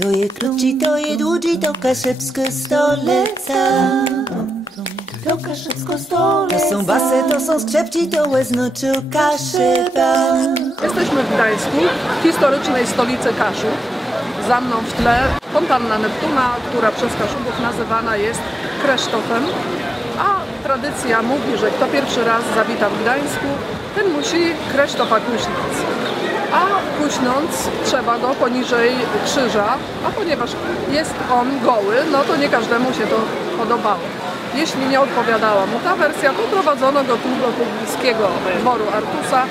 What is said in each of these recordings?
To je krótki, to je długi, to kaszebska stolica. To kaszebska stolica. To są basy, to są skrzepci, to łeznoczu Kaszeba. Jesteśmy w Gdańsku, historycznej stolicy Kaszub. Za mną w tle fontanna Neptuna, która przez Kaszubów nazywana jest Kresztofem. A tradycja mówi, że kto pierwszy raz zawita w Gdańsku, ten musi Kresztofa kuśnąć. A kuśnąc trzeba go poniżej krzyża, a ponieważ jest on goły, no to nie każdemu się to podobało. Jeśli nie odpowiadała mu ta wersja, to prowadzono go tu do pobliskiego dworu Artusa,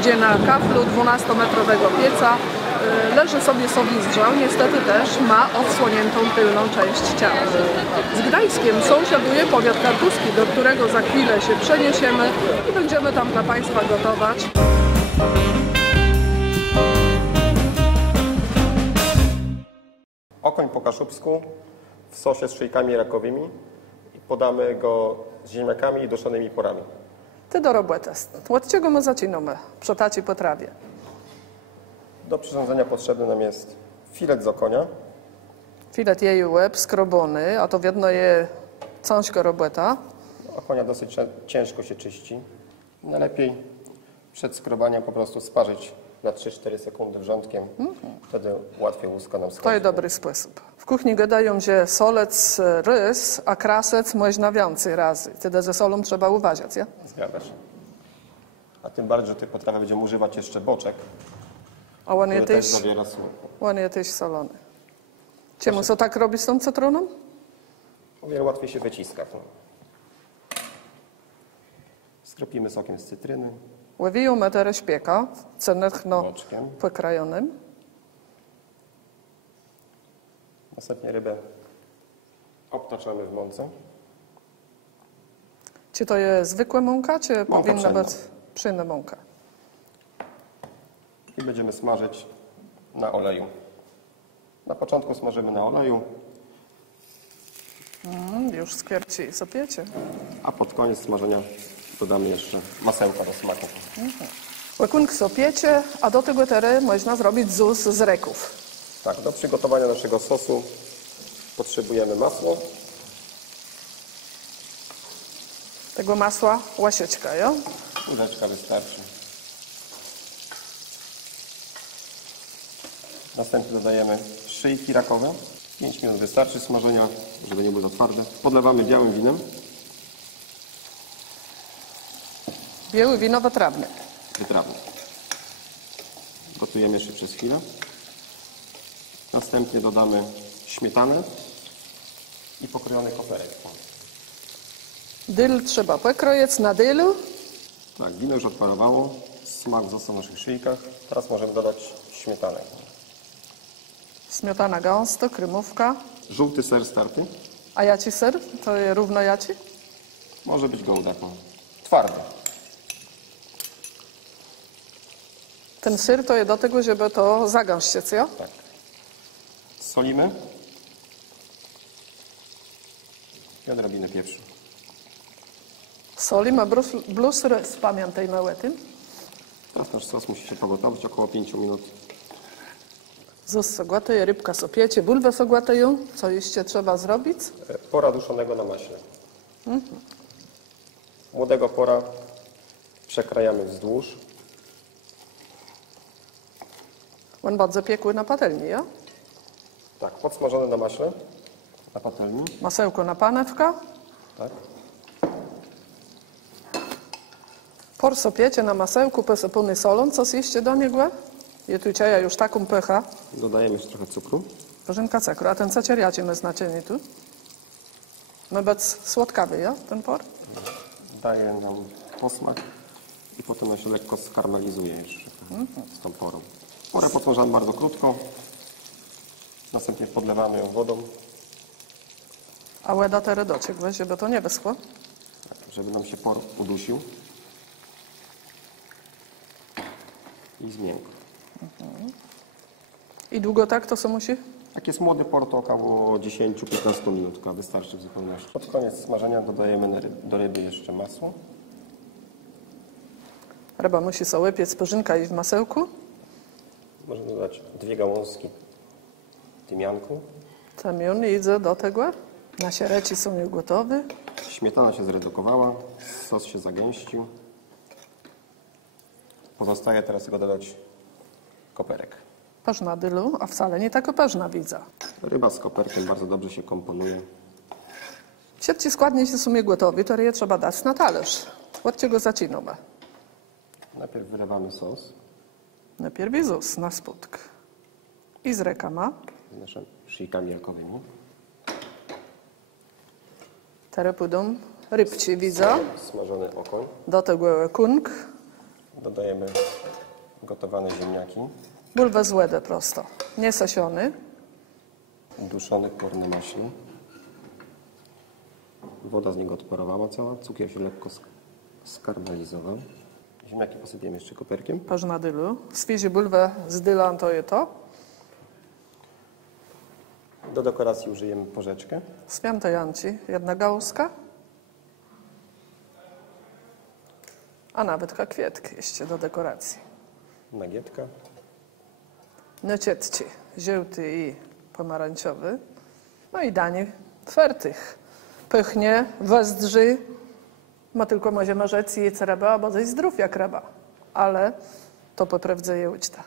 gdzie na kaflu 12-metrowego pieca leży sobie sowizrzał, niestety też ma odsłoniętą tylną część ciała. Z Gdańskiem sąsiaduje powiat kartuski, do którego za chwilę się przeniesiemy i będziemy tam dla Państwa gotować. Okoń po kaszubsku w sosie z szyjkami rakowymi i podamy go z ziemniakami i duszonymi porami. Ty do roboty. Od czego my zaczynamy przy takiej potrawie? Do przyrządzenia potrzebny nam jest filet z okonia. Filet jej łeb skrobony, a to wiadno je ciężka robota. Okonia dosyć ciężko się czyści. Najlepiej przed skrobaniem po prostu sparzyć na 3-4 sekundy wrzątkiem. Wtedy łatwiej łuska nam schodzi. To jest dobry sposób. W kuchni gadają, że solec rys, a krasec można więcej razy. Wtedy ze solą trzeba uważać, ja? Zgadza się. A tym bardziej, że tej potrawy będziemy używać jeszcze boczek, A on który też zawiera sól. on jest też solony. Czemu co tak robi z tą cytruną? O wiele łatwiej się wyciska. Skropimy sokiem z cytryny. Ływiją meterę szpieka, cennych Boczkiem. pokrojonym. Następnie rybę obtaczamy w mące. Czy to jest zwykła mąka, czy powinna pszenna. być pszenna mąka? I będziemy smażyć na oleju. Na początku smażymy na oleju, Już skwierci sopiecie. a pod koniec smażenia dodamy jeszcze masełka do smaku. Łykunk sopiecie, a do tego tery można zrobić zus z reków. Tak, do przygotowania naszego sosu potrzebujemy masło. Tego masła łasieczka, ja? Łyżeczka wystarczy. Następnie dodajemy szyjki rakowe. 5 minut wystarczy smażenia, żeby nie było za twarde. Podlewamy białym winem. Biały wino wytrawne. Wytrawne. Gotujemy jeszcze przez chwilę. Następnie dodamy śmietanę i pokrojony koperek. Dyl trzeba pokrojec na dylu. Tak, wino już odparowało. Smak został w naszych szyjkach. Teraz możemy dodać śmietanę. Śmietana gęsto, krymówka. Żółty ser starty. A jaci ser? To jest równo jaci? Może być gołdak. Twardy. Ten ser to jest do tego, żeby to zagęścić, ja? Tak. Solimy. I odrobinę pieprzu. Soli ma blusy, pamiętajmy o tym. Teraz nasz sos musi się pogotować około 5 minut. Zus sogłatej, rybka sopiecie, bulwę sogłateją. Co jeszcze trzeba zrobić? Pora duszonego na maśle. Młodego pora przekrajamy wzdłuż. On bardzo piekły na patelni, ja? Tak, podsmażony na maśle. Na patelni. Masełko na panewka. Tak. Por sopiecie na masełku, posypany solą. Co jeszcze do niego? Je tu cieja już taką pycha. Dodajemy jeszcze trochę cukru. Korzynka cukru. A ten co cieriacie ma znaczenie tu? Ma być słodkawy, ja? Ten por? Daje nam posmak i potem on się lekko skarmelizuje jeszcze z tą porą. Porę podsmażamy bardzo krótko. Następnie podlewamy ją wodą, A łeda tery dociekłe, żeby to nie wyschło. żeby nam się por udusił i zmiękł. I długo tak to co musi? Jak jest młody por, to około 10-15 minut wystarczy w zupełności. Pod koniec smażenia dodajemy do ryby jeszcze masło. Ryba musi sobie piec, perzynka i w masełku. Można dodać 2 gałązki tymianku. Tamion idzie do tego. Nasze reci są już gotowe. Śmietana się zredukowała, sos się zagęścił. Pozostaje teraz tylko dodać koperek. Pażna dylu, a wcale nie tak pażna widzę. Ryba z koperkiem bardzo dobrze się komponuje. Wszystkie składniki są już gotowe, to je trzeba dać na talerz. Od czego zaczynamy? Najpierw wylewamy sos Najpierw Jezus na spódk. I z rekama. z naszymi szyjkami jakowymi. Teraz pójdą rybci, widzę. Smażony okoń. Do tego kung. Dodajemy gotowane ziemniaki. Bulwę złedę prosto. Nie sasiony. Duszony por na maśle. Woda z niego odparowała cała. Cukier się lekko skarmelizował. Ziemniaki posypiemy jeszcze koperkiem. Pażna dylu. Świeży bulwę z dylan to je to. Do dekoracji użyjemy porzeczkę. Świętojanci, jedna gałązka. A nawet kwietki jeszcze do dekoracji. Nagietka. Nocietci, żółty i pomarańczowy. No i danie fertych. Pychnie, wezdrzy. Ma tylko możemy rzec i jest ryba, bo jest zdrów jak ryba. Ale to poprawdza je uczta.